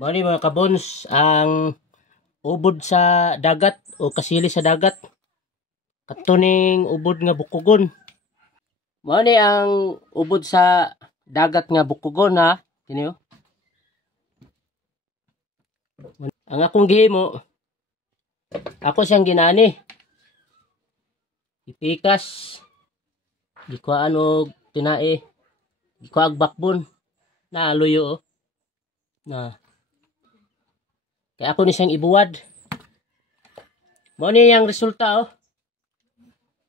Mao ni mga kabons ang ubod sa dagat o kasili sa dagat. Katuning ubod nga bukugon. Mao ni ang ubod sa dagat nga bukugon ha. Kini oh. Ang akong gihimo, ako siyang ginani. Ipikas. Gikuhaan og tinae. Gikuha og bakbon. Na luyo oh. Na. Kaya ako ni siyang ibuwad. Mao ni ang resulta oh.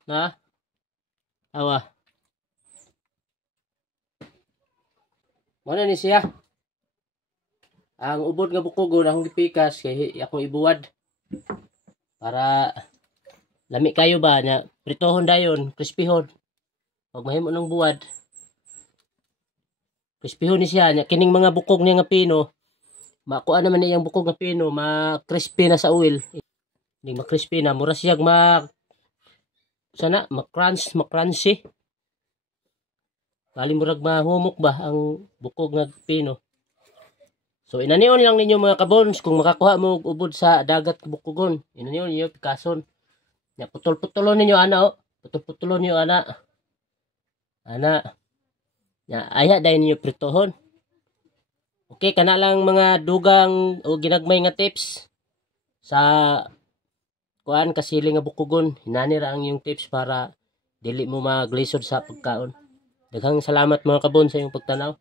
Na. Awa. Mao ni siya. Ang ubod nga bukugon akong gipikas kay akong ibuwad para lami kayo ba nya pritohon dayon, crispyhon. Pag mahimo ng buwad, crispyhon ni siya nya kining mga bukog niya nga pino. Makuha naman niyang bukog nga pino, ma-crispy na sa oil. Hindi ma-crispy na, mura siya ma-crunchy. Bali murag mahumok ba ang bukog nga pino. So inanion lang ninyo mga kabons kung makakuha mo og ubod sa dagat bukugon. Inanion niyo pikason. Ya putol-putulon ninyo ana oh. Putol-putulon niyo ana. Ana. Ya aya dai ninyo pritohon. Okay, kana lang mga dugang o ginagmay nga tips sa kuan kasili nga bukugon. Hinani ra ang yung tips para dili mo maglisod sa pagkaon. Daghang salamat mga kabon sa inyong pagtanaw.